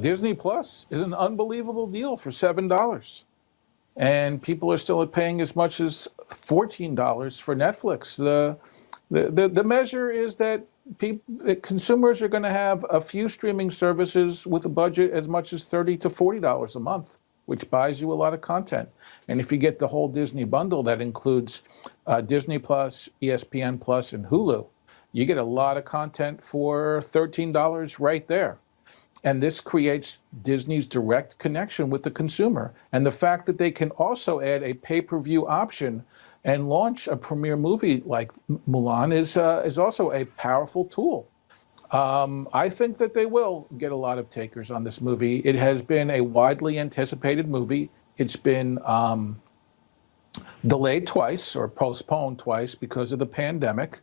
Disney Plus is an unbelievable deal for $7. And people are still paying as much as $14 for Netflix. The measure is that consumers are going to have a few streaming services with a budget as much as $30 to $40 a month, which buys you a lot of content. And if you get the whole Disney bundle that includes Disney Plus, ESPN Plus, and Hulu, you get a lot of content for $13 right there. And this creates Disney's direct connection with the consumer. And the fact that they can also add a pay-per-view option and launch a premiere movie like Mulan is also a powerful tool. I think that they will get a lot of takers on this movie. It has been a widely anticipated movie. It's been delayed twice or postponed twice because of the pandemic.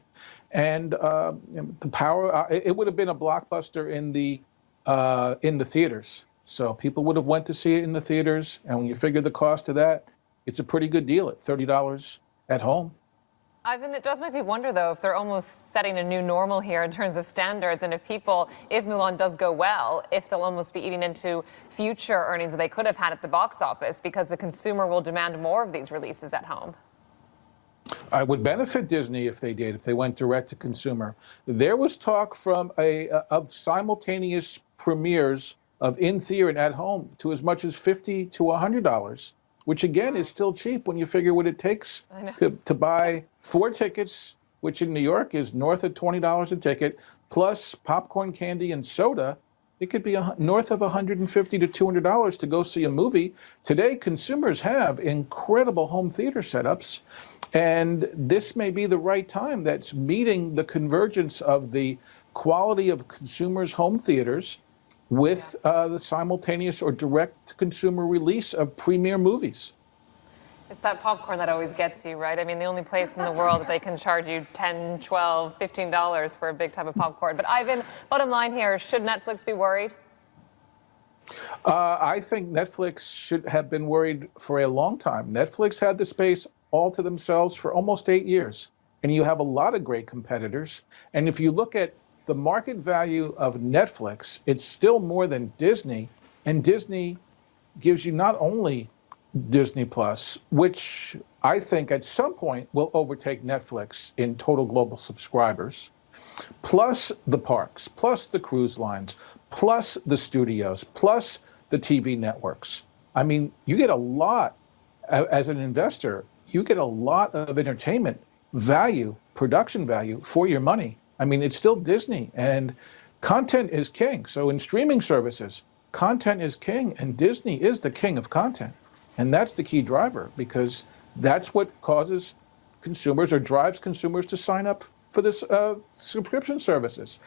And it would have been a blockbuster in the theaters. So people would have went to see it in the theaters. And when you figure the cost of that, it's a pretty good deal at $30 at home. Ivan, it does make me wonder, though, if they're almost setting a new normal here in terms of standards, and if Mulan does go well, if they'll almost be eating into future earnings that they could have had at the box office because the consumer will demand more of these releases at home. I would benefit Disney if they did, if they went direct to consumer. There was talk of simultaneous premieres of in-theater and at home to as much as $50 to $100, which again is still cheap when you figure what it takes to buy 4 tickets, which in New York is north of $20 a ticket, plus popcorn, candy, and soda. It could be north of $150 to $200 to go see a movie. Today, consumers have incredible home theater setups, and this may be the right time that's meeting the convergence of the quality of consumers' home theaters with the simultaneous or direct consumer release of premiere movies. It's that popcorn that always gets you, right? I mean, the only place in the world that they can charge you $10, $12, $15 for a big tub of popcorn. But Ivan, bottom line here, should Netflix be worried? I think Netflix should have been worried for a long time. Netflix had the space all to themselves for almost 8 years. And you have a lot of great competitors. And if you look at the market value of Netflix, it's still more than Disney. And Disney gives you not only Disney Plus, which I think at some point will overtake Netflix in total global subscribers, plus the parks, plus the cruise lines, plus the studios, plus the TV networks. I mean, you get a lot, as an investor, you get a lot of entertainment value, production value for your money. I mean, it's still Disney, and content is king. So in streaming services, content is king, and Disney is the king of content. And that's the key driver, because that's what causes consumers or drives consumers to sign up for this subscription services.